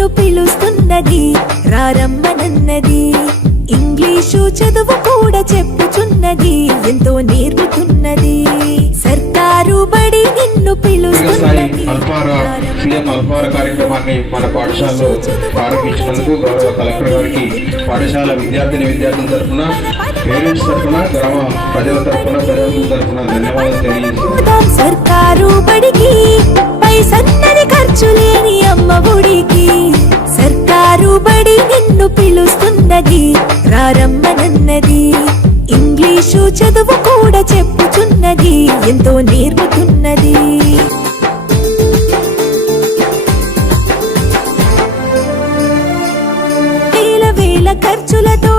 నిన్ను పిలుస్తున్నది రారమ్మనన్నది. ఇంగ్లీషు చదువు కూడా చెప్పుచున్నది ఎంతో నేర్పుతున్నది. సర్కారు బడి నిన్ను పిలుస్తున్నది కార్యక్రమాన్ని మన పాఠశాలలో ప్రారంభించినందుకు గౌరవ కలెక్టర్ గారికి పాఠశాల విద్యార్థిని విద్యార్థుల తరఫున పేరెంట్స్ తరఫున గ్రామ ప్రజల తరఫున ప్రజల తరఫున ధన్యవాదాలు సర్కారు బడికి పైసన్నది ఖర్చు లేని అమ్మ బడి నిన్ను పిలుస్తున్నది రారమ్మనన్నది. ఇంగ్లీషు చదువు కూడా చెప్పుచున్నది ఎంతో నేర్పుతున్నది. వేల వేల ఖర్చులతో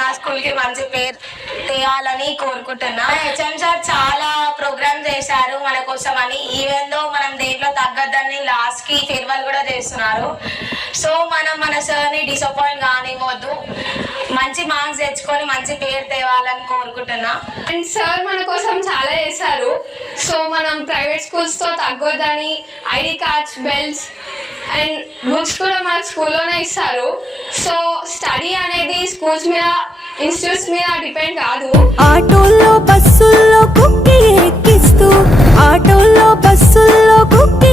నా స్కూల్కి మంచి పేరు తేయాలని కోరుకుంటున్నా. హెచ్ఎం సార్ చాలా ప్రోగ్రామ్ చేశారు మన కోసం అని. ఈవెన్ దో మనం దేంట్లో తగ్గద్దని లాస్ట్కి ఫేర్వెల్ కూడా చేస్తున్నారు. సో మనం మన సార్ని డిసప్పాయింట్ కానివ్వద్దు. మంచి మార్క్స్ తెచ్చుకొని మంచి పేరు తేవాలని కోరుకుంటున్నా. అండ్ సార్ మన కోసం చాలా చేశారు. సో మనం ప్రైవేట్ స్కూల్స్తో తగ్గొద్దని ID cards belts and books కూడా మన స్కూల్లోనే ఇస్తారు. సో స్టడీ అనేది స్కూల్స్ మీద ఇన్స్టిట్యూట్స్ మీద డిపెండ్ కాదు. ఆటోల్లో బస్సుల్లో కుక్కి ఎక్కిస్తూ ఆటోల్లో బస్సుల్లో కుక్కి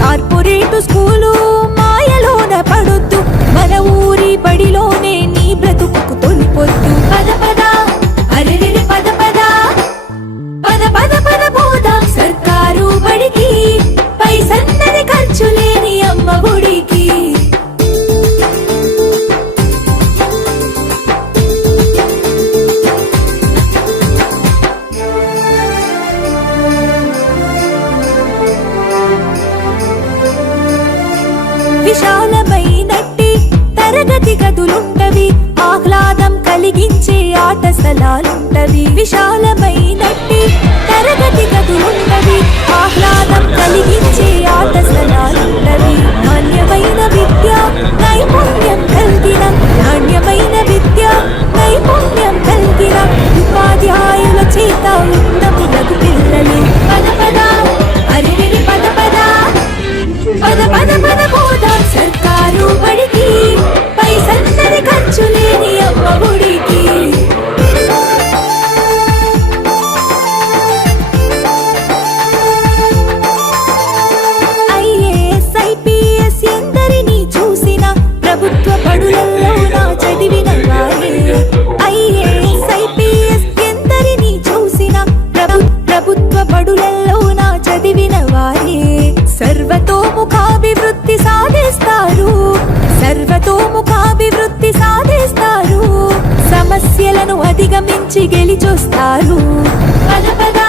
కార్పొరేట్ స్కూలు. విశాలమైనట్టి తరగతి గదులుంటవి ఆహ్లాదం కలిగించే ఆట స్థలాలుంటవి విశాలమైనట్టి తరగతి గదులుంటవి ఆహ్లాదం కలిగించే ఆట స్థలాలుంటవి మాన్యమైన ఐపీఎస్ ఎందరిని చూసిన ప్రభుత్వ బడులలో నా చదివిన వారే. ఐఏఎస్ ఐపీఎస్ ఎందరిని చూసిన ప్రభు ప్రభుత్వ బడులలో నా చదివిన వారే. సర్వతోముఖాభివృద్ధి సాధిస్తారు. సర్వతోముఖాభివృద్ధి సాధిస్తారు. సమస్యలను అధిగమించి గెలిచొస్తారు. పద పదా